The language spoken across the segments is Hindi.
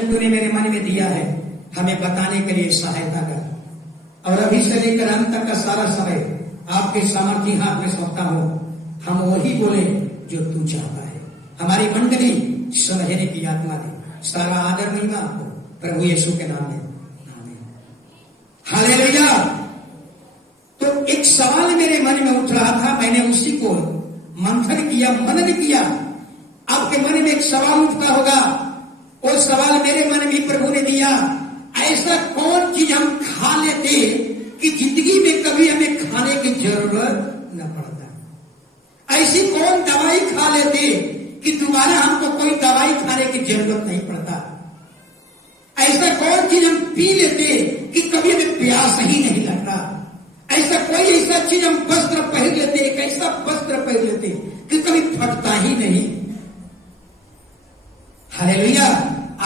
वचन तूने मेरे मन में दिया है, हमें बताने के लिए सहायता कर। और अभी से लेकर अंत तक का सारा समय आपके सामर्थ्य हाथ में सौंपता हूं। हम वही बोले जो तू चाहता है। हमारी मंडली समझने की आत्मा दे। सारा आदर महिमा आपको प्रभु यीशु के नाम में, आमीन। हालेलुया। तो एक सवाल मेरे मन में उठ रहा था, मैंने उसी को मंथन किया, मनन किया। आपके मन में एक सवाल उठता होगा, वो सवाल मेरे मन में प्रभु ने दिया, ऐसा कौन चीज हम खा लेते कि जिंदगी में कभी हमें खाने की जरूरत न पड़ता? ऐसी कौन दवाई खा लेते कि दोबारा हमको कोई दवाई खाने की जरूरत नहीं पड़ता? ऐसा कौन चीज हम पी लेते कि कभी हमें प्यास ही नहीं लगता? ऐसा चीज हम वस्त्र पहन लेते, एक ऐसा वस्त्र पहन लेते कि कभी फटता ही नहीं। हालेलुया।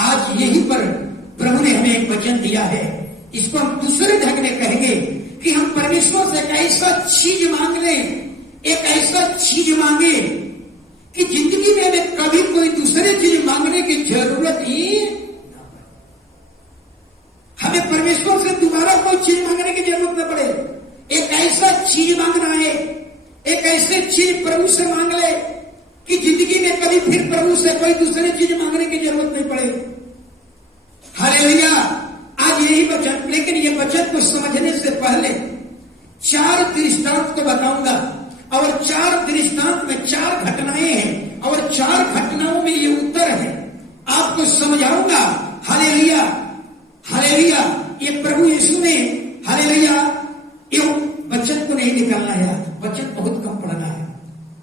आज यही पर प्रभु ने हमें एक वचन दिया है, इसको हम दूसरे ढंग में कहेंगे कि हम परमेश्वर से एक ऐसा चीज मांग लें, एक ऐसा चीज मांगे कि जिंदगी में हमें कभी कोई दूसरे चीज मांगने की जरूरत ही ना पड़े। हमें परमेश्वर से दोबारा कोई चीज मांगने की जरूरत न पड़े। एक ऐसा चीज मांगना है, एक ऐसे चीज प्रभु से मांग ले कि जिंदगी में कभी फिर प्रभु से कोई दूसरी चीज मांगने की जरूरत नहीं पड़े। हालेलुया। आज यही वचन, लेकिन ये वचन को समझने से पहले 4 दृष्टांत को बताऊंगा, और 4 दृष्टांत में 4 घटनाएं हैं, और 4 घटनाओं में ये उत्तर है, आपको समझाऊंगा। Hallelujah, hallelujah. ये प्रभु यीशु ने, हालेलुया, ये वचन को नहीं निकालना है, वचन बहुत कम पढ़ना है।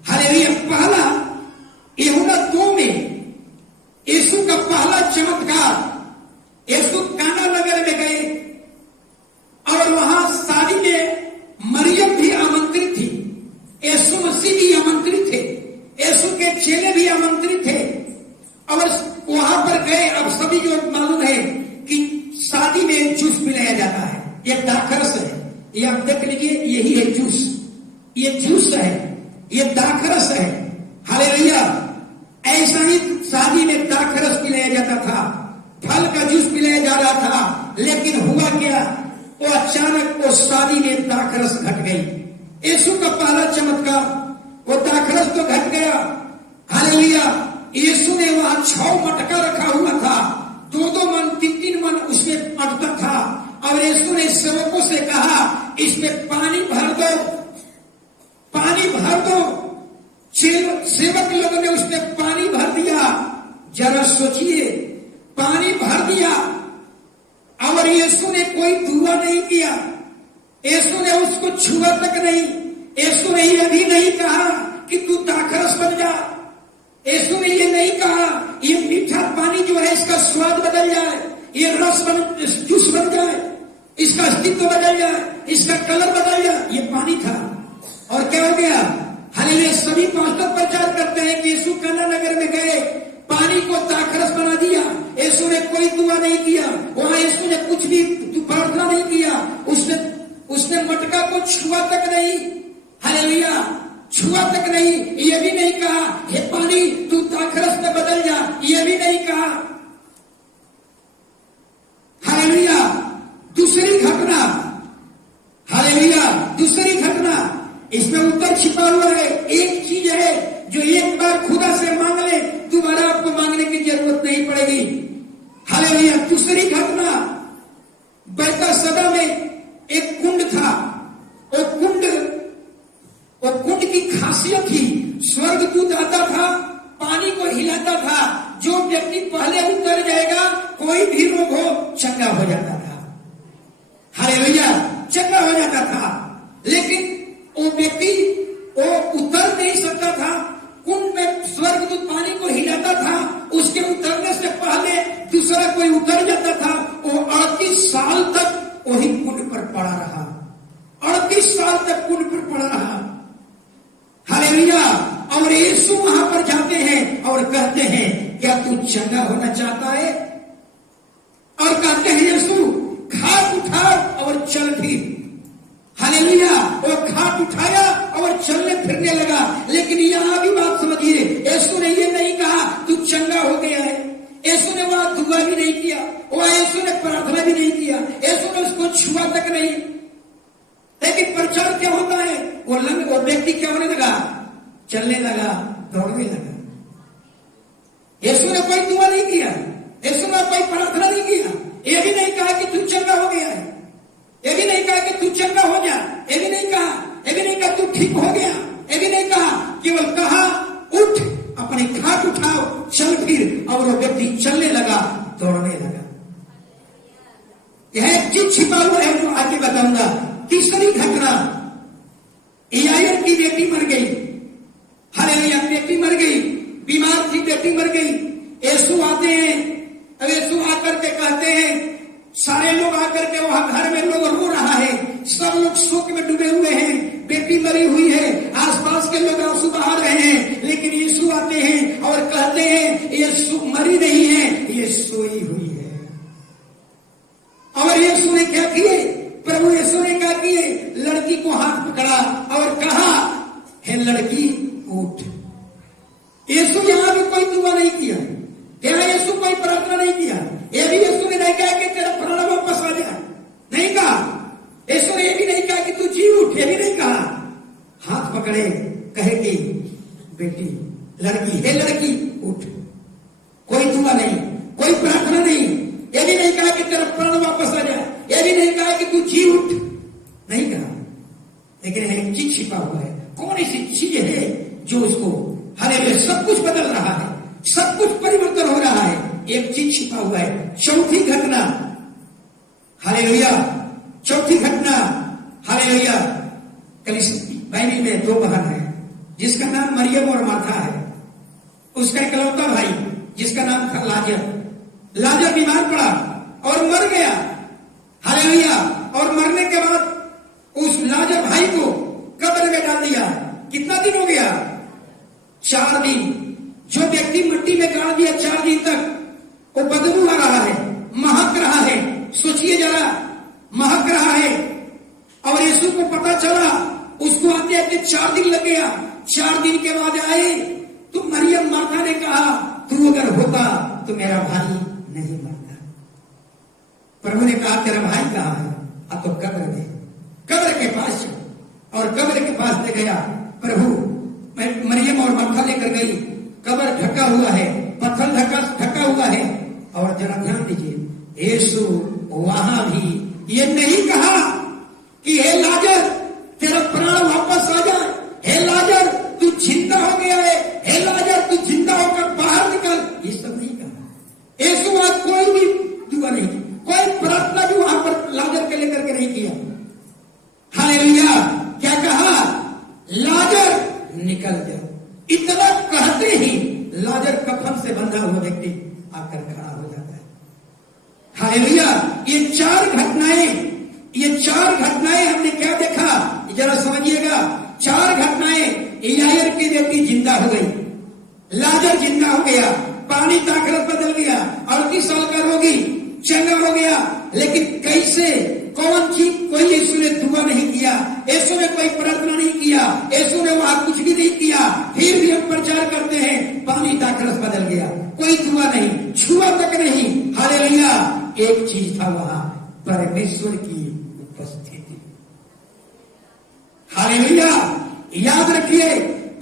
हालेलुया। पहला यूहन्ना 2 में यीशु का पहला चमत्कार, यीशु काना नगर में गए और वहां शादी में मरियम भी आमंत्रित थी, यीशु मसीह भी आमंत्रित थे, यीशु के चेले भी आमंत्रित थे, और वहां पर गए। अब सभी को मालूम है कि शादी में जूस पिलाया जाता है, ये दाखरस है, ये आप देख लीजिए, यही है जूस, ये जूस है, ये दाखरस है। हालेलुया। ऐसा ही शादी में दाखरस पिलाया जाता था, फल का जूस पिलाया जा रहा था, लेकिन हुआ क्या, वो अचानक वो शादी में दाखरस घट गई। यीशु का पहला चमत्कार, वो दाखरस तो घट गया। हालेलुया। यीशु ने वहां 6 मटका रखा हुआ था, 2-2 मन 3-3 मन उसमें अटता था, और यीशु ने सेवकों से कहा, इसमें पानी भर दो, पानी भर दो। सेवक लोगों ने उसमें पानी भर दिया। जरा सोचिए, पानी भर दिया, और यीशु ने कोई दुआ नहीं किया, यीशु ने उसको छुआ तक नहीं, यीशु ने यह भी नहीं कहा कि तू दाखरस बन जा, यीशु ने यह नहीं कहा ये मीठा पानी जो है इसका स्वाद बदल जाए, ये रस जूस बन जाए, इसका अस्तित्व बदल जाए, इसका कलर बदल जाए। ये पानी था, और क्या हो गया? हालेलुया। सभी पास्टर प्रचार करते हैं कि यीशु काना नगर में गए, पानी को दाखरस बना दिया, यीशु ने कोई दुआ नहीं किया, वहां यीशु ने कुछ भी प्रार्थना नहीं किया, उसने मटका को छुआ तक नहीं। हालेलुया। छुआ तक नहीं, ये भी नहीं कहा हे पानी तू दाखरस में बदल जा, ये भी नहीं कहा। हालेलुया। दूसरी घटना, हालेलुया, दूसरी घटना, इसमें उत्तर छिपा हुआ है। एक चीज है जो एक बार खुदा से मांग ले, दोबारा आपको मांगने की जरूरत नहीं पड़ेगी। हालेलुया। दूसरी घटना, बैतसदा में एक कुंड था, वो कुंड की खासियत थी, स्वर्गदूत आता था, पानी को हिलाता था, जो व्यक्ति पहले उतर जाएगा कोई भी रोग हो चंगा हो जाता था। हालेलुया। चंगा हो जाता था, लेकिन वो व्यक्ति वो उतर नहीं सकता था। कुंड में स्वर्गदूत पानी को हिलाता था, उसके उतरने से पहले दूसरा कोई उतर जाता था। वो 38 साल तक वही कुंड पर पड़ा रहा, 38 साल तक कुंड पर पड़ा रहा। हालेलुया। और यीशु वहां पर जाते हैं और कहते हैं क्या तू चंगा होना चाहता है? और कहते हैं यीशु खाट उठा और चल फिर। हालेलुया। वो खाट उठाया और चलने फिरने लगा। लेकिन यहां भी बात समझिए, यीशु ने ये नहीं कहा तू चंगा हो गया है, यीशु ने वहां दुआ भी नहीं किया व्यक्ति क्या होने लगा? चलने लगा, दौड़ने लगा। यीशु ने कोई दुआ नहीं किया, यीशु ने कोई प्रार्थना नहीं किया, ये भी नहीं कहा कि तू चंगा हो गया है, ये भी नहीं कहा कि तू चंगा हो जा, ये भी नहीं कहा, ये भी नहीं कहा तू ठीक हो गया, ये भी नहीं कहा, केवल कहा उठ, अपनी खाट उठाओ, चल फिर, और वो व्यक्ति चलने लगा, दौड़ने लगा। यह एक चीज छिपा हुआ है जो आगे बताऊंगा। तीसरी घटना, याईर की बेटी मर गई। हालेलुया, बेटी मर गई, बीमार थी, बेटी मर गई। यीशु आते हैं, अब यीशु आकर के कहते हैं, सारे लोग आकर के वहां घर में लोग रो रहा है, सब लोग शोक में डूबे हुए हैं, बेटी मरी हुई है, आसपास के लोग आंसू बहा रहे हैं, लेकिन यीशु आते हैं और कहते हैं यीशु मरी नहीं है, ये सोई हुई है। और यीशु ने क्या किए? प्रभु यीशु ने क्या किए? लड़की को हाथ पकड़ा और कहा, हे लड़की उठ। यीशु यहां भी कोई दुआ नहीं किया, यहाँ यीशु कोई प्रार्थना नहीं किया, ये भी यीशु ने नहीं कहा कि तेरा प्राण वापस आ जाए, नहीं कहा। यीशु ने ये भी नहीं कहा कि तू जी उठ, ये भी नहीं कहा। हाथ पकड़े, कहे कि बेटी, लड़की, हे लड़की उठ। कोई दुआ नहीं, कोई प्रार्थना नहीं, ये भी नहीं कहा कि तेरा प्राण वापस आ जाए, ये भी नहीं कहा कि तू जी उठ, नहीं कहा। लेकिन एक चीज छिपा हुआ है। कौन ऐसी चीज है जो उसको हालेलुया सब कुछ बदल रहा है, सब कुछ परिवर्तन हो रहा है? एक चीज छिपा हुआ है। चौथी घटना, हालेलुया, चौथी घटना, हालेलुया। बाइबल में दो बहन है, जिसका नाम मरियम और मार्था है। उसका इकलौता भाई जिसका नाम था लाजर। लाजर बीमार पड़ा और मर गया, हालेलुया। और मरने के बाद उस लाजर भाई को कब्र में डाल दिया। कितना दिन हो गया? 4 दिन। जो व्यक्ति मिट्टी में गाड़ दिया 4 दिन तक, वो बदबू आ रहा है, महक रहा है। सोचिए जरा, महक रहा है। और यीशु को पता चला, उसको आते आते 4 दिन लग गया। 4 दिन के बाद आए तो मरियम माता ने कहा, तू अगर होता तो मेरा भाई नहीं मरता। प्रभु ने कहा, तेरा भाई कहाँ है? अब तो कब्र में, कब्र के पास। और कब्र के पास ले गया प्रभु, मरियम और माता लेकर गई। कब्र ढका हुआ है, पत्थर ढका हुआ है। और जरा ध्यान दीजिए, यीशु वहां भी ये नहीं कहा कि हे लाजर तेरा प्राण वापस आ जाए, हे लाजर तू जिंदा हो गया है, हे लाजर तू जिंदा होकर बाहर निकल, ये सब नहीं कहा। यीशु आज कोई भी दुआ नहीं, कोई प्रार्थना भी वहां पर लाजर के लेकर के नहीं किया। हालेलुया। क्या कहा? लाजर निकल जा। इतना कहते ही लाजर कफन से बंधा हुआ व्यक्ति आकर खड़ा हो जाता है। हालेलुया। ये 4 घटनाएं हमने क्या देखा? जरा समझिएगा। 4 घटनाएं, याईर की व्यक्ति जिंदा हो गई, लाजर जिंदा हो गया, पानी दाखरत बदल गया, 38 साल का रोगी चंगा हो गया। लेकिन कैसे? कौन चीज? कोई यीशु ने दुआ नहीं किया, यीशु ने कोई प्रार्थना नहीं किया, यीशु ने वहां कुछ भी नहीं किया। फिर भी हम प्रचार करते हैं, पानी दाखरस बदल गया, कोई दुआ नहीं, छुआ तक नहीं। हालेलुया। एक चीज था वहां, परमेश्वर की उपस्थिति। हालेलुया। याद रखिए,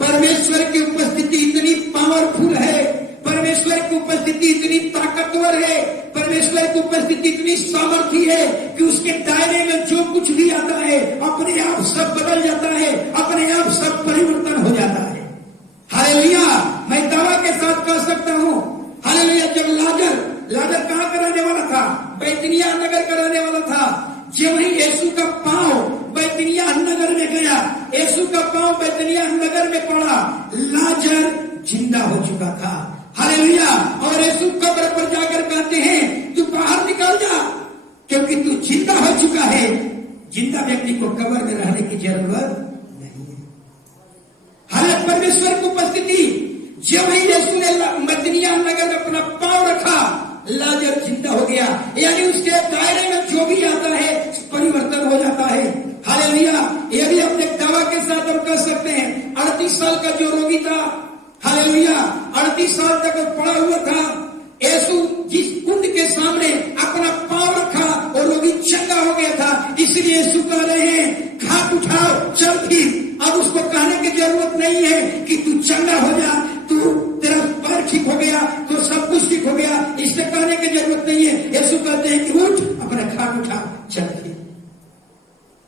परमेश्वर की उपस्थिति इतनी पावरफुल है, परमेश्वर की उपस्थिति इतनी ताकतवर है, परमेश्वर की उपस्थिति इतनी सामर्थी है कि उसके दायरे में जो कुछ भी आता है अपने आप सब बदल जाता है, अपने आप सब परिवर्तन हो जाता है। हालेलुया। मैं दावा के साथ कह सकता हूं, हालेलुया। जब लाजर कहां का रहने वाला था? बैतनिय्याह नगर का रहने वाला था। जब ही यीशु का पांव बैतनिय्याह नगर में गया, यीशु का पांव बैतनिय्याह नगर में पड़ा, लाजर जिंदा हो चुका था। हालेलुया। और यीशु कब्र पर जाकर कहते हैं, तू बाहर निकल जा, क्योंकि तू जिंदा हो चुका है। जिंदा व्यक्ति को कब्र में रहने की जरूरत नहीं है। हालांकि परमेश्वर की उपस्थिति, जब ही यीशु ने बैतनिय्याह नगर में अपना पांव रखा, लाजर जिंदा हो गया। यानी उसके दायरे में जो भी आता है परिवर्तन हो जाता है। हालेलुया। ये भी अपने दावा के साथ हम कह सकते हैं, 38 साल का जो रोगी था, हालेलुया, 38 साल तक वो पड़ा हुआ था। यीशु जिस कुंड के सामने अपना पांव रखा और रोगी चंगा हो गया था। इसलिए यीशु कह रहे हैं, खाट उठाओ, चल फिर। अब उसको कहने चंगा हो जा, तू तेरा पैर ठीक हो गया तो सब कुछ ठीक हो गया, इससे कहने की जरूरत नहीं है। यीशु कहते हैं कि उठ, अपना खाट उठा, चल।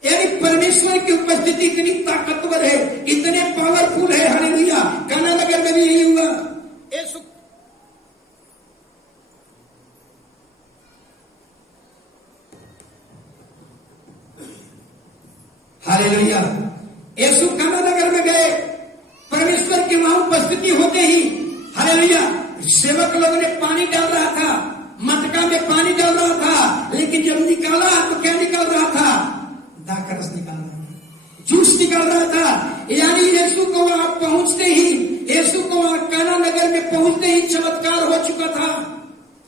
यानी परमेश्वर की उपस्थिति इतनी ताकतवर है, इतने पावरफुल है। हालेलुया। काना नगर में भी यही हुआ। यीशु हालेलुया। यीशु काना नगर में गए, परमेश्वर की वहां उपस्थिति होते ही हालेलुया, सेवक लोगों ने पानी डाल रहा था, मटका में पानी डाल रहा था, लेकिन जब निकाला तो क्या निकल रहा था? दाखरस निकाल रहा था, जूस निकल रहा था। यानी यीशु को वहां पहुंचते ही, यीशु को वहां काना नगर में पहुंचते ही चमत्कार हो चुका था।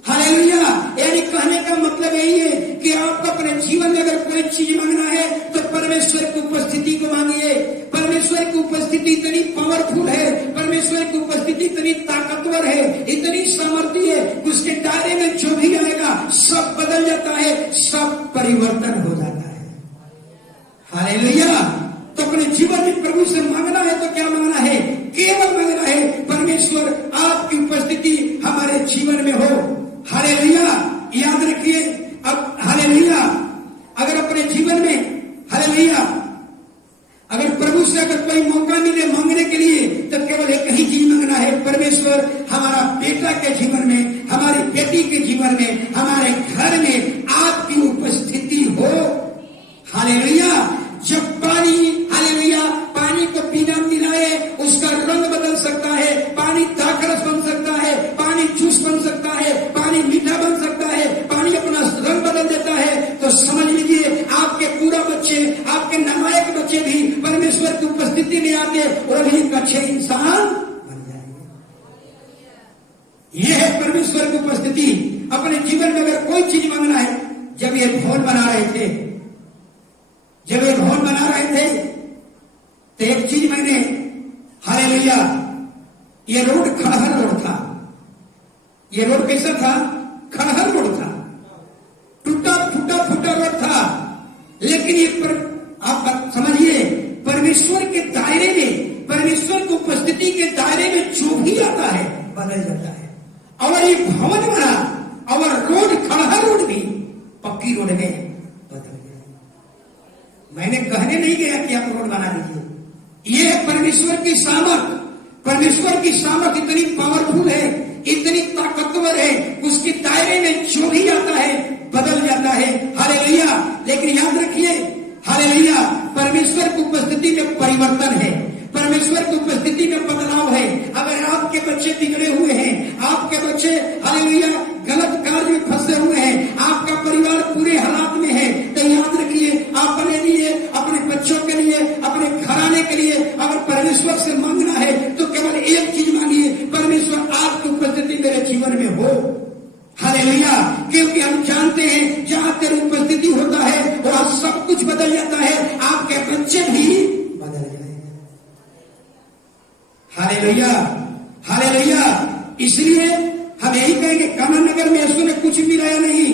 हालेलुया। यानी कहने का मतलब यही है कि आपको अपने जीवन में अगर कोई चीज मांगना है तो परमेश्वर की उपस्थिति को मांगिए। परमेश्वर की उपस्थिति इतनी पावरफुल है, परमेश्वर की उपस्थिति इतनी ताकतवर है, इतनी सामर्थ्य है, उसके दायरे में जो भी आएगा सब बदल जाता है, सब परिवर्तन हो जाता है। हालेलुया। तो अपने जीवन में प्रभु से मांगना है तो क्या मांगना है? केवल मांगना है परमेश्वर आपकी उपस्थिति हमारे जीवन में हो। हालेलुया। याद रखिए, अब हालेलुया, अगर अपने जीवन में हालेलुया, अगर प्रभु से अगर कोई मौका मिले मांगने के लिए तो केवल एक ही चीज मांगना है, परमेश्वर हमारा बेटा के जीवन में, हमारी बेटी के जीवन में, हमारे घर में आपकी उपस्थिति हो। हालेलुया। जब पानी हालेलुया, पानी को बिना मिलाए उसका रंग बदल सकता है, पानी दाखरस बन सकता है, पानी जूस बन सकता है, पानी मीठा बन सकता है, पानी अपना रंग बदल देता है, तो समझ लीजिए आपके पूरा बच्चे, आपके नालायक बच्चे भी परमेश्वर की उपस्थिति में आते और भी एक अच्छे इंसान बन जाएंगे। यह है परमेश्वर की उपस्थिति। अपने जीवन में अगर कोई चीज मांगना है, जब ये भवन बना रहे थे, तो एक चीज मैंने हालेलुया, ये रोड खड़हर रोड था। ये रोड कैसा था? खड़हर रोड था, टूटा फूटा रोड था। लेकिन ये आप समझिए, परमेश्वर के दायरे में, परमेश्वर की उपस्थिति के दायरे में जो भी आता है बदल जाता है। और ये भवन बना और रोड, खड़हर रोड भी पक्की रोड में बदल गया। मैंने कहने नहीं गया कि आप रोड बना लीजिए। ये है परमेश्वर की सामर्थ। परमेश्वर की सामर्थ इतनी पावरफुल है, इतनी ताकतवर है, उसके दायरे में जो भी आता है बदल जाता है। हालेलुया। लेकिन याद रखिए, हालेलुया, परमेश्वर की उपस्थिति में परिवर्तन है, परमेश्वर की उपस्थिति में बदलाव है। अगर आपके बच्चे बिगड़े हुए हैं, आपके बच्चे हालेलुया गलत कार्य में फंसे हुए हैं, आपका परिवार पूरे हालात में है, तो याद रखिए, अपने लिए, अपने बच्चों के लिए, अपने घराने के लिए अगर परमेश्वर से मांगना है तो केवल एक चीज मांगिए, परमेश्वर आपकी उपस्थिति मेरे जीवन में हो। हालेलुया। क्योंकि हम जानते हैं जहां तेरी उपस्थिति होता है वहां सब कुछ बदल जाता है, आपके बच्चे भी बदल जाएंगे। हालेलुया। हालेलुया। इसलिए हम यही कहेंगे, काना नगर में यीशु ने कुछ मिलाया नहीं,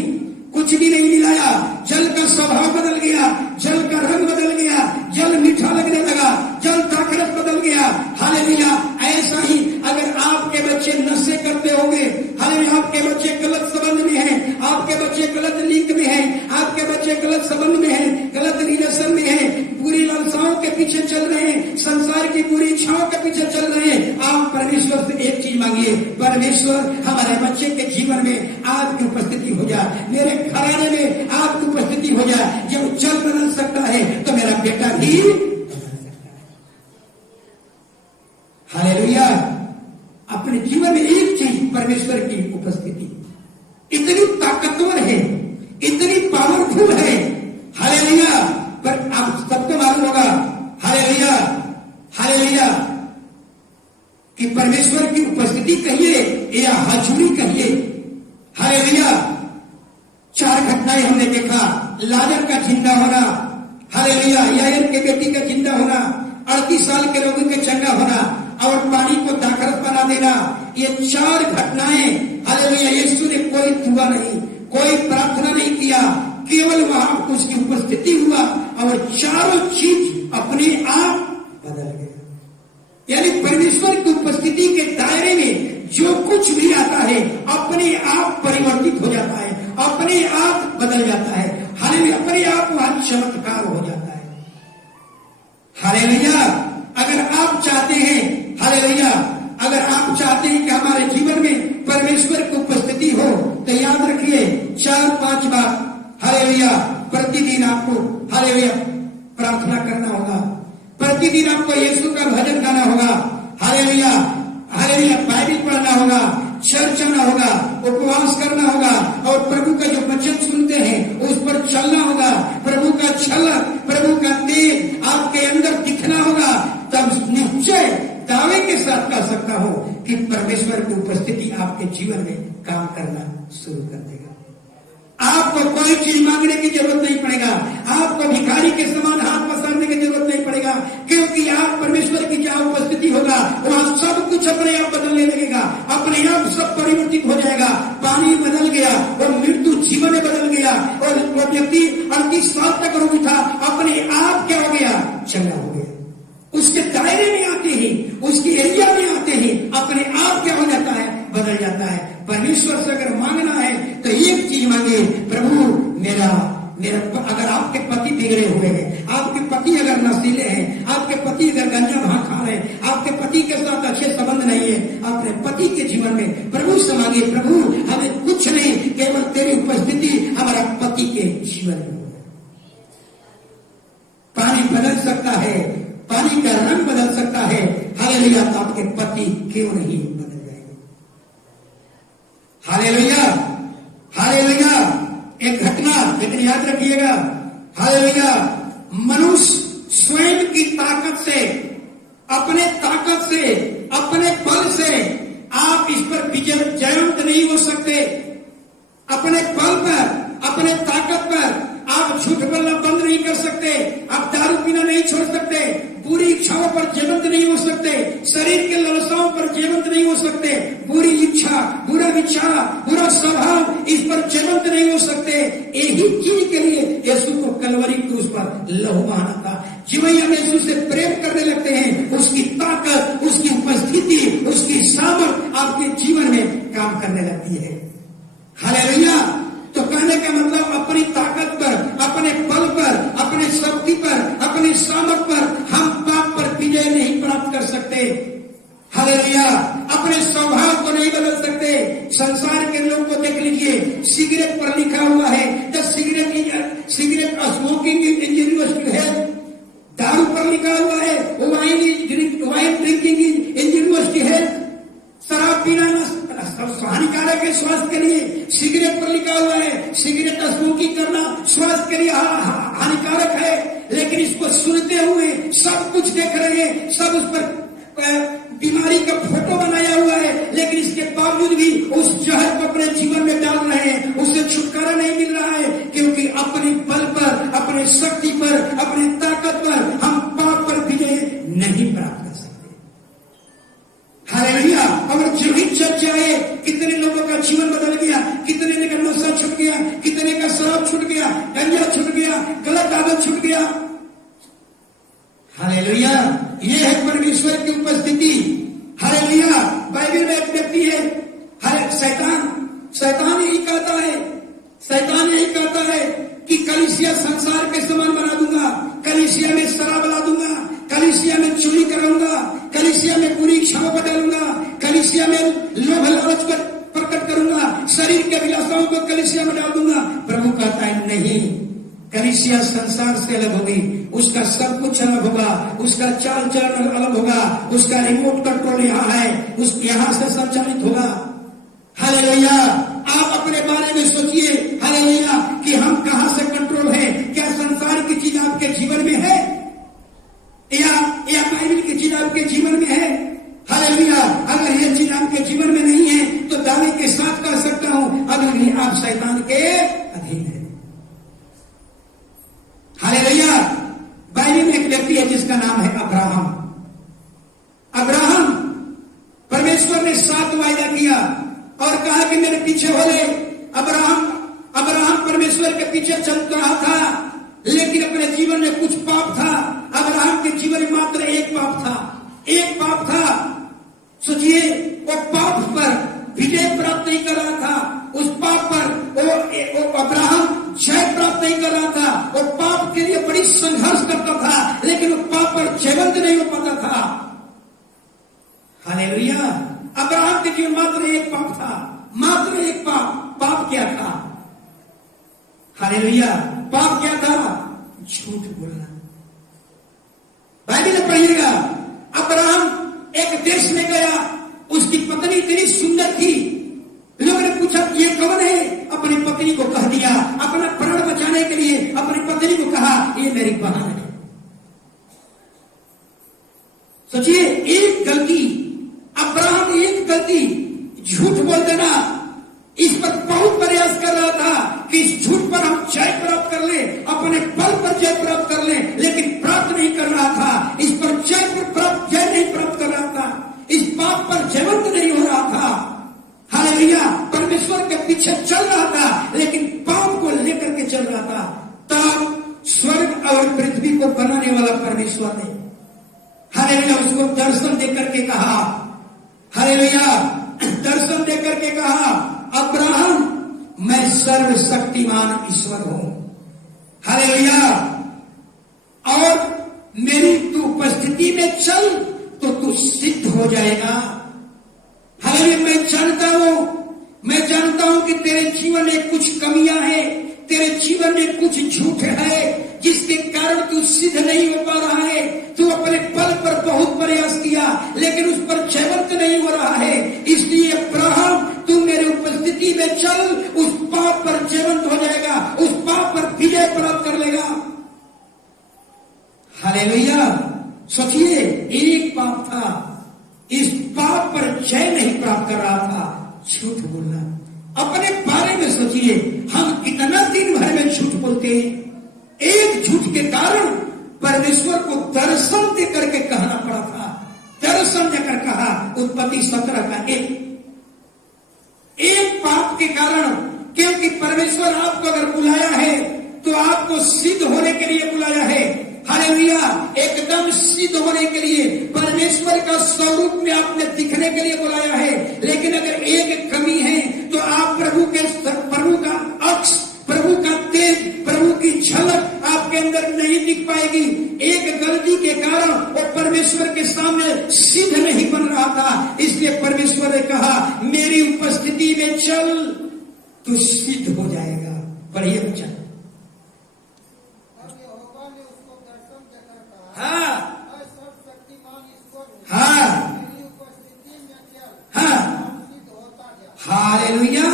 कुछ भी नहीं मिलाया। जल का स्वभाव बदल गया, जल का रंग बदल गया, जल मीठा लगने लगा, जल दाखरस बदल गया। हालेलुया। ऐसा ही अगर आपके बच्चे नशे करते होंगे, हालेलुया, आपके बच्चे गलत संबंध में हैं, आपके बच्चे गलत लिंक में हैं, आपके बच्चे गलत संबंध में हैं, गलत रिलेशन में हैं, बुरी लालसाओं के पीछे चल रहे हैं, संसार की बुरी इच्छाओं के पीछे चल रहे हैं, आप परमेश्वर से एक चीज मांगिए, परमेश्वर हमारे बच्चे के जीवन में आपकी उपस्थिति हो जाए, मेरे घराने में आपकी उपस्थिति हो जाए। जब जल बदल सकता है तो मेरा बेटा भी बदल सकता है। हालेलुया। अपने जीवन में एक चीज, परमेश्वर की उपस्थिति इतनी ताकतवर है, इतनी पावरफुल है। हालेलुया। पर आप सबको मालूम होगा, हालेलुया, हालेलुया, कि परमेश्वर की उपस्थिति कहिए या हजूरी कहिए। हालेलुया। 4 घटनाएं हमने देखा, लाजर का जिंदा होना, हालेलुया, यायर के बेटी का जिंदा होना, 38 साल के रोगी के चंगा होना और पानी को दाखरस बना देना। ये 4 घटनाएं, हालेलुया, यीशु ने कोई दुआ नहीं, कोई प्रार्थना नहीं किया, केवल वहां उसकी उपस्थिति हुआ और चारों चीज अपने आप बदल गए। यानी परमेश्वर की उपस्थिति के दायरे में जो कुछ भी आता है अपने आप परिवर्तित हो जाता है, अपने आप बदल जाता है। हालेलुया, अपने आप वहां चमत्कार हो जाता है। हालेलुया, अगर आप चाहते हैं, हालेलुया, अगर आप चाहते हैं कि हमारे जीवन में परमेश्वर की उपस्थिति हो तो याद रखिए 4-5 बार हालेलुया प्रतिदिन आपको हालेलुया प्रार्थना करना होगा। प्रतिदिन आपको यीशु का भजन गाना होगा। हालेलुया, हालेलुया, बाइबल पढ़ना होगा, चर्च आना होगा, उपवास करना होगा और प्रभु का जो वचन सुनते हैं उस पर चलना होगा। प्रभु का झलक, प्रभु का तेज आपके अंदर दिखना होगा। तब निश्चय दावे के साथ कह सकता हूं कि परमेश्वर की उपस्थिति आपके जीवन में काम करना शुरू कर देगा। आपको कोई चीज मांगने की जरूरत नहीं पड़ेगा, आपको भिखारी के समान हाथ पसारने की जरूरत नहीं पड़ेगा, क्योंकि आप परमेश्वर की जहां उपस्थिति होगा वहां सब कुछ अपने आप बदलने लगेगा, अपने आप सब परिवर्तित हो जाएगा। पानी बदल गया और मृत्यु जीवन में बदल गया और वो व्यक्ति 38 साल तक रोगी था, अपने आप क्या हो गया, चंगा हो गया। उसके दायरे में आते ही, उसकी एरिया में आते ही अपने आप क्या हो जाता है, बदल जाता है। परमेश्वर से अगर मांगना है तो एक चीज मांगे, प्रभु मेरा अगर आपके पति बिगड़े हुए हैं, आपके पति अगर नशीले हैं, आपके पति अगर गंजा भाग खा रहे हैं, आपके पति के साथ अच्छे संबंध नहीं है, अपने पति के जीवन में प्रभु से मांगे, प्रभु हमें कुछ नहीं, केवल तेरी उपस्थिति हमारा पति के जीवन में हो। पानी बदल सकता है, पानी का रंग बदल सकता है। हालेलुया, तो आपके पति क्यों नहीं बदल जाएंगे। Hallelujah, hallelujah. एक घटना लेकिन याद रखिएगा, हालेलुया, मनुष्य स्वयं की ताकत से, अपने ताकत से, अपने बल से आप इस पर जयवंत नहीं हो सकते। अपने बल पर, अपने ताकत पर आप झूठ बोलना बंद नहीं कर सकते, आप दारू पीना नहीं छोड़ सकते, बुरी इच्छाओं पर जीवंत नहीं हो सकते, शरीर के लालसाओं पर जीवंत नहीं हो सकते, बुरी इच्छा, बुरा विचार, बुरा स्वभाव इस पर जीवंत नहीं हो सकते। यही चीज के लिए यीशु को कलवरी क्रूस पर लहू बहाना था। जीवन हम यीशु से प्रेम करने लगते हैं, उसकी ताकत, उसकी उपस्थिति, उसकी सामर्थ आपके जीवन में काम करने लगती है। हालेलुया। तो कहने का मतलब अपनी ताकत पर, अपने बल पर, अपने शक्ति पर, अपनी सामर्थ पर हम पाप पर विजय नहीं प्राप्त कर सकते। हालेलुया। अपने स्वभाव को नहीं बदल सकते। संसार के लोग को देख लीजिए, सिगरेट पर लिखा हुआ है द सिगरेट स्मोकिंग इंजरियस है, दारू पर लिखा हुआ है वाइन ड्रिंकिंग इंजरियस है, शराब पीना हानिकारक है स्वास्थ्य के लिए। सिगरेट पर लिखा हुआ है सिगरेट स्मोकिंग करना स्वास्थ्य के लिए हानिकारक है, लेकिन इसको सुनते हुए सब कुछ देख रहे हैं, सब उस पर बीमारी का फोटो बनाया हुआ है, लेकिन इसके बावजूद भी उस जहर को अपने जीवन में डाल रहे हैं, उससे छुटकारा नहीं मिल रहा है, क्योंकि अपने बल पर, अपने शक्ति पर, अपनी ताकत पर हम पाप पर विजय नहीं प्राप्त कर सकते। हालेलुया। और जो ही चर्च आए, कितने लोगों का जीवन बदल गया, कितने का नशा छूट गया, कितने का शराब छूट गया, गंजा छूट गया, गलत आदत छूट गया। हालेलुया। ये है परमेश्वर की उपस्थिति। हालेलुया। बाइबल में एक व्यक्ति है, शैतान यही कहता है, शैतान यही कहता है कि कलीसिया संसार के समान बना दूंगा, कलीसिया में शराब ला दूंगा, कलीसिया में चोरी कराऊंगा, कलीसिया में बुरी इच्छाओं को डालूंगा, कलीसिया में लोभ लालच को प्रकट करूंगा, शरीर के विलासाओं को कलीसिया में डाल दूंगा। प्रभु कहता है नहीं, कलीसिया संसार से अलग होगी, उसका सब कुछ अलग होगा, उसका चाल चलन अलग होगा, उसका रिमोट कंट्रोल यहाँ है, यहाँ से संचालित होगा। हालेलुया। आप अपने बारे में सोचिए, हालेलुया, कि हम कहां से कंट्रोल है। क्या संसार की चीज आपके जीवन में है या बाइबल की चीज आपके जीवन में है? हालेलुया। अगर ये चीज आपके जीवन में नहीं है तो दावे के साथ कह सकता हूं अभी भी आप शैतान के अधीन है। हालेलुया। बाइबल में एक व्यक्ति है जिसका नाम है अब्राहम। अब्राहम, परमेश्वर ने 7 वायदा किया और कहा कि मेरे पीछे हो ले। अब्राहम परमेश्वर के पीछे चल रहा था, लेकिन अपने जीवन में कुछ पाप था। अब्राहम के जीवन में मात्र एक पाप था, एक पाप था, सोचिए, वो पाप पर विजय प्राप्त नहीं कर रहा था, उस पाप पर वो अब्राहम जय प्राप्त नहीं कर रहा था, वो पाप के लिए बड़ी संघर्ष करता था, लेकिन वो पाप पर जयवंत नहीं हो पाता था। हालेलुया। अब्राहम के जीवन मात्र एक पाप था, मात्र एक पाप क्या था? हालेलुया। पाप क्या था? झूठ बोलना। बाइबल में पढ़िएगा, अब्राहम एक देश में गया, उसकी पत्नी इतनी सुंदर थी, लोगों ने पूछा ये कौन है? अपनी पत्नी को कह दिया, अपना प्राण बचाने के लिए अपनी पत्नी को कहा ये मेरी बहन है। सोचिए, एक गलती, अब्राहम एक गलती, झूठ बोल देना, इस पर बहुत प्रयास कर रहा था कि इस झूठ पर हम जय प्राप्त कर ले, अपने बल पर जय प्राप्त कर ले, लेकिन प्राप्त नहीं कर रहा था। इस पर जय नहीं प्राप्त कर रहा था, इस पाप पर जयवंत नहीं हो रहा था। हालेलुया। परमेश्वर के पीछे चल रहा था, लेकिन पाप को लेकर के चल रहा था। तब स्वर्ग और पृथ्वी को बनाने वाला परमेश्वर ने, हालेलुया, उसको दर्शन देकर के कहा, हालेलुया, दर्शन देकर के कहा, अब्राहम, मैं सर्वशक्तिमान ईश्वर हूं, हालेलुया, और मेरी तू उपस्थिति में चल तो तू सिद्ध हो जाएगा। हालेलुया। मैं जानता हूं कि तेरे जीवन में कुछ कमियां हैं, तेरे जीवन में कुछ झूठ है, जिसके कारण तू सिद्ध नहीं हो पा रहा है। तू अपने बल पर बहुत प्रयास किया, लेकिन उस पर जयवंत नहीं हो रहा है। इसलिए अब्राहम, तू मेरे उपस्थिति में चल, उस पाप पर जयवंत हो जाएगा, उस पाप पर विजय प्राप्त कर लेगा। हालेलुया। सोचिए, एक पाप था, इस पाप पर जय नहीं प्राप्त कर रहा था, झूठ बोलना। अपने बारे में सोचिए, हम कितना दिन भर में झूठ बोलते हैं। एक झूठ के कारण परमेश्वर को दर्शन देकर के कहना पड़ा था। दर्शन देकर कहा, उत्पत्ति 17 का एक पाप के कारण, क्योंकि परमेश्वर आपको अगर बुलाया है तो आपको सिद्ध होने के लिए बुलाया है। हालेलुया। एकदम सिद्ध होने के लिए, परमेश्वर का स्वरूप में आपने दिखने के लिए बुलाया है। लेकिन अगर एक कमी है तो आप प्रभु का अक्ष, प्रभु का तेज, प्रभु की झलक आपके अंदर नहीं दिख पाएगी। एक गलती के कारण वो परमेश्वर के सामने सिद्ध नहीं बन रहा था। इसलिए परमेश्वर ने कहा, मेरी उपस्थिति में चल, तू सिद्ध हो जाएगा। पढ़िए बच्चा। हालेलुया।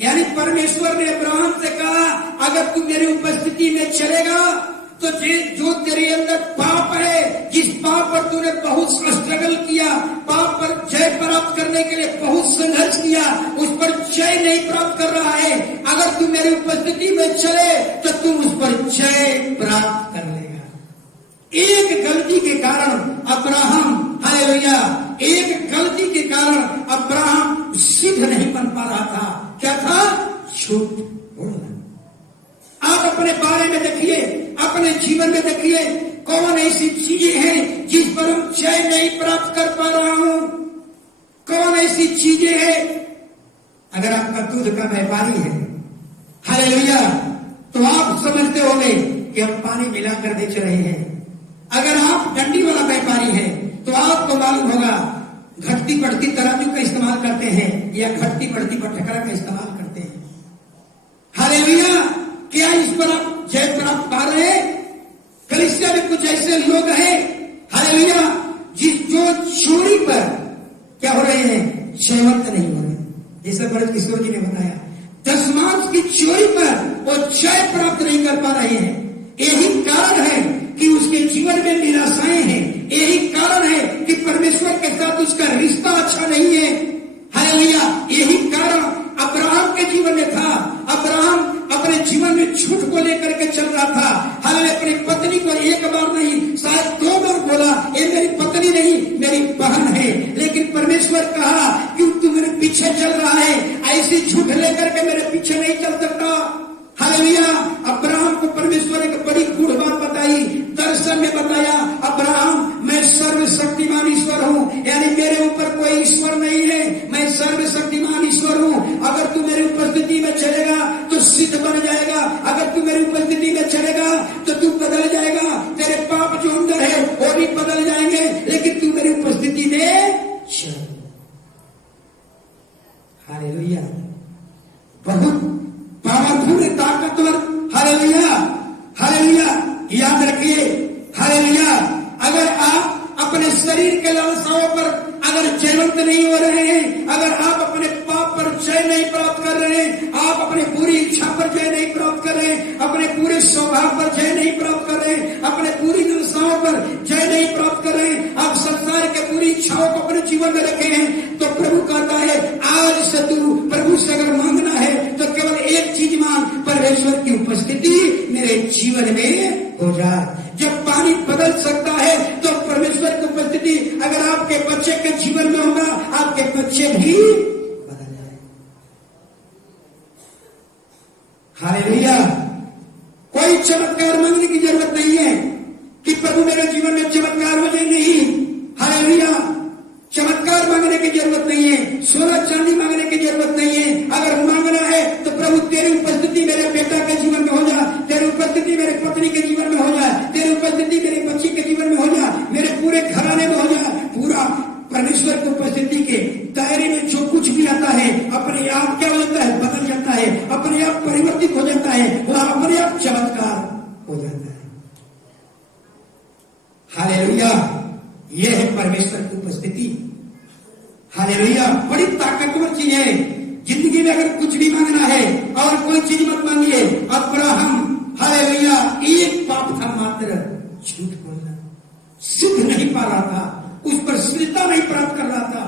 यानी परमेश्वर ने अब्राहम से कहा, अगर तू मेरी उपस्थिति में चलेगा तो जो तेरे अंदर पाप है, जिस पाप पर तूने बहुत स्ट्रगल किया, पाप पर जय प्राप्त करने के लिए बहुत संघर्ष किया, उस पर जय नहीं प्राप्त कर रहा है। अगर तू मेरी उपस्थिति में चले तो तू उस पर जय प्राप्त कर लेगा। एक गलती के कारण अब्राहम, हालेलुया, एक गलती के कारण अब्राहम सिद्ध नहीं बन पा रहा था। क्या था? झूठ बोलना। आप अपने बारे में देखिए, अपने जीवन में देखिए, कौन ऐसी चीजें हैं जिस पर हम जय नहीं प्राप्त कर पा रहा हूं? कौन ऐसी चीजें हैं? अगर आपका दूध का व्यापारी है, हालेलुया, तो आप समझते होंगे कि हम पानी मिलाकर बेच रहे हैं। अगर आप डंडी वाला व्यापारी है तो आपको मालूम होगा, घटती बढ़ती तराजू का इस्तेमाल करते हैं या घटती बढ़ती बटखरा का इस्तेमाल करते हैं। हालेलुया। क्या इस पर आप जय प्राप्त पा रहे हैं? कलीसिया में कुछ ऐसे लोग हैं, हालेलुया, जो चोरी पर क्या हो रहे हैं? जयवंत नहीं हो रहे। जैसे भरत किशोर जी ने बताया, दशमांश की चोरी पर वो जय प्राप्त नहीं कर पा रहे हैं। यही कारण है कि उसके जीवन में निराशाएं हैं। यही कारण है कि परमेश्वर के साथ उसका रिश्ता अच्छा नहीं है। हालेलुया। यही कारण अब्राहम के जीवन में था। अब्राहम अपने जीवन में झूठ को लेकर के चल रहा था। हालेलुया। अपनी पत्नी को एक बार नहीं, शायद 2 बार बोला, ये मेरी पत्नी नहीं, मेरी बहन है। लेकिन परमेश्वर कहा, क्यों तू मेरे पीछे चल रहा है? ऐसी झूठ लेकर के मेरे पीछे नहीं चल सकता। हालेलुया। अब्राहम को परमेश्वर ने एक बड़ी गूढ़ बात बताई, दर्शन में बताया, अब्राहम, मैं सर्वशक्तिमान ताकतवर, हालेलुया, हालेलुया, याद रखिए, हालेलुया, अगर आप अपने शरीर के लालसाओं पर अगर जयवंत नहीं हो रहे हैं, अगर आप अपने पाप पर जय नहीं प्राप्त कर रहे हैं, आप अपने पूरी इच्छा पर जय नहीं प्राप्त कर रहे हैं, अपने पूरे स्वभाव पर जय नहीं प्राप्त कर रहे हैं, अपने पूरी लालसाओं पर जय नहीं प्राप्त कर रहे हैं, आप संसार के पूरी इच्छाओं को अपने जीवन में रखे हैं, तो प्रभु कहता है आज से तू प्रभु से अगर मांगना है तो केवल एक चीज मांग, परमेश्वर की उपस्थिति मेरे जीवन में हो जाए। जब पानी बदल सकता है तो परमेश्वर की उपस्थिति अगर आपके बच्चे के जीवन में होगा, आपके बच्चे भी बदल जाए। हालेलुया। कोई चमत्कार मांगने की जरूरत नहीं है कि प्रभु मेरे जीवन में चमत्कार हो जाए, नहीं। हालेलुया। चमत्कार मांगने की जरूरत नहीं है, सोना चांदी मांगने की जरूरत नहीं है। अगर मांगना है तो प्रभु तेरी उपस्थिति मेरे बेटा के जीवन में हो जाए, तेरी उपस्थिति मेरे पत्नी के जीवन में हो जाए, तेरी उपस्थिति मेरे बच्ची के जीवन में हो जाए, मेरे पूरे घराने में हो जाए। पूरा परमेश्वर की उपस्थिति के दायरे में जो कुछ भी आता है अपने आप क्या हो जाता है, बदल जाता है, अपने आप परिवर्तित हो जाता है, वह अपने आप चमत्कार हो जाता है। हालेलुया। यह है परमेश्वर की उपस्थिति। हालेलुया। बड़ी ताकतवर चीज है। जिंदगी में अगर कुछ भी मांगना है और कोई चीज मत मांगिए। अब्राहम, हालेलुया, एक पाप था मात्र, झूठ बोलना, सिद्ध नहीं पा रहा था, उस पर सिद्धता नहीं प्राप्त कर रहा था।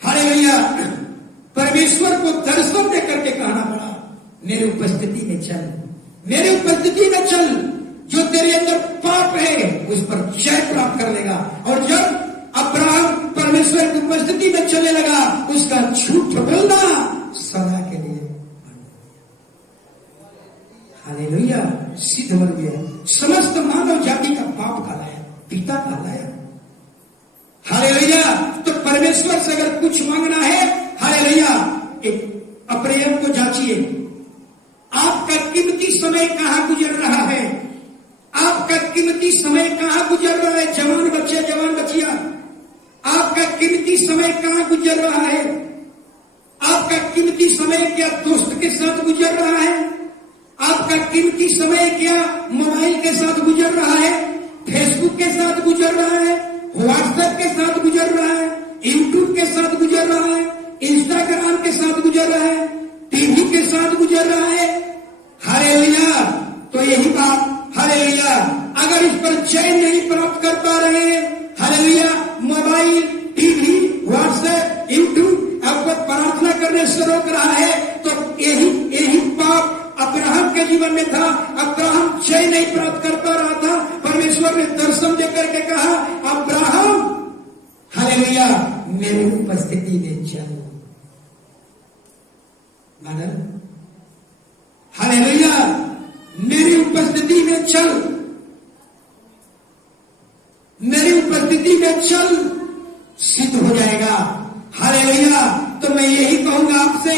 हालेलुया। परमेश्वर को दर्शन दे करके कहना पड़ा, मेरी उपस्थिति में चल, मेरी उपस्थिति में चल, जो तेरे अंदर पाप है उस पर जय प्राप्त कर लेगा। और जब अब्राहम परमेश्वर की उपस्थिति में चलने लगा, उसका झूठ बोलना सदा के लिए, हालेलुया, सिद्ध बन गया। समस्त मानव जाति का पाप कहलाया, पिता कहलाया। हालेलुया। तो परमेश्वर से अगर कुछ मांगना है, हालेलुया, अपने आप को जांचिए। आपका कीमती समय कहां गुजर रहा है, आपका कीमती समय कहां गुजर रहा है। जवान बच्चे, जवान बच्चियां, आपका कीमती समय कहां गुजर रहा है। आपका कीमती समय क्या दोस्त के साथ गुजर रहा है, आपका कीमती समय क्या मोबाइल के साथ गुजर रहा है, फेसबुक के साथ गुजर रहा है, व्हाट्सएप के साथ गुजर रहा है, यूट्यूब के साथ गुजर रहा है, इंस्टाग्राम के साथ गुजर रहा है, टीवी के साथ गुजर रहा है। हालेलुया। तो यही बात, हालेलुया, अगर इस पर चैन नहीं प्राप्त कर पा रहे हैं, hallelujah, mobile, TV, WhatsApp, YouTube आपको प्रार्थना करने से रोक रहा है, तो यही पाप अब्राहम के जीवन में था। अब्राहम चैन नहीं प्राप्त कर पा रहा था। परमेश्वर ने दर्शन देकर के कहा, अब्राहम, हालेलुया, मेरी उपस्थिति में चलो। मानव, हालेलुया, मेरी उपस्थिति में चल, मेरी उपस्थिति में चल, सिद्ध हो जाएगा। हालेलुया। तो मैं यही कहूंगा आपसे,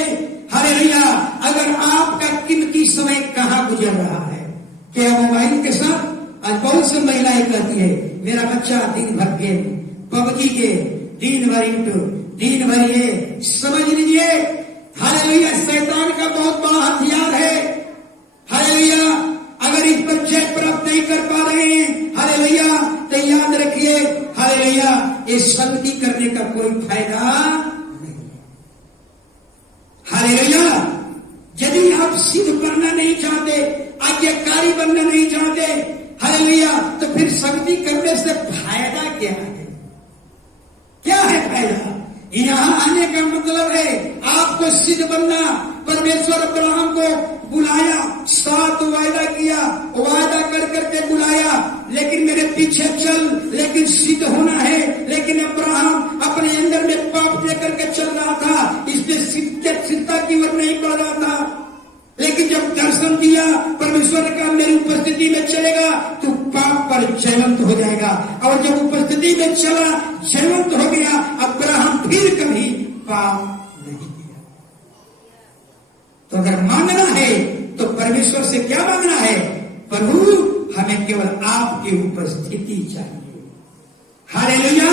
हालेलुया, अगर आपका कीमती समय कहां गुजर रहा है, क्या मोबाइल के साथ। आज बहुत सी महिलाएं कहती है, मेरा बच्चा दिन भर गेम, पबजी के, दिन भर यूट्यूब, दिन भर ये, समझ लीजिए, हालेलुया, शैतान का बहुत बड़ा हथियार है। हालेलुया। अगर इस पर जय प्राप्त नहीं कर पा रहे हैं, हालेलुया, तो याद रखिए, हालेलुया, ये संगति करने का कोई फायदा नहीं है। हालेलुया। यदि आप सिद्ध बनना नहीं चाहते, आज्ञाकारी बनना नहीं चाहते, हालेलुया, तो फिर संगति करने से फायदा क्या है? क्या है फायदा? यहां आने का मतलब है आपको सिद्ध बनना। परमेश्वर अब्राहम को बुलाया, 7 वायदा किया, वायदा कर करके बुलाया, लेकिन मेरे पीछे चल, लेकिन सिद्ध होना है। लेकिन अब्राहम अपने अंदर में पाप लेकर के चल रहा था, इसलिए सिद्धता की ओर नहीं बढ़ रहा था। लेकिन जब दर्शन दिया, परमेश्वर ने कहा मेरी उपस्थिति में चलेगा तो पाप पर जयवंत हो जाएगा। और जब उपस्थिति में चला, जयवंत हो गया, अब्राहम फिर कभी पाप नहीं किया। तो अगर मांगना है तो परमेश्वर से क्या मांगना है? प्रभु, हमें केवल आपकी उपस्थिति चाहिए। हालेलुया।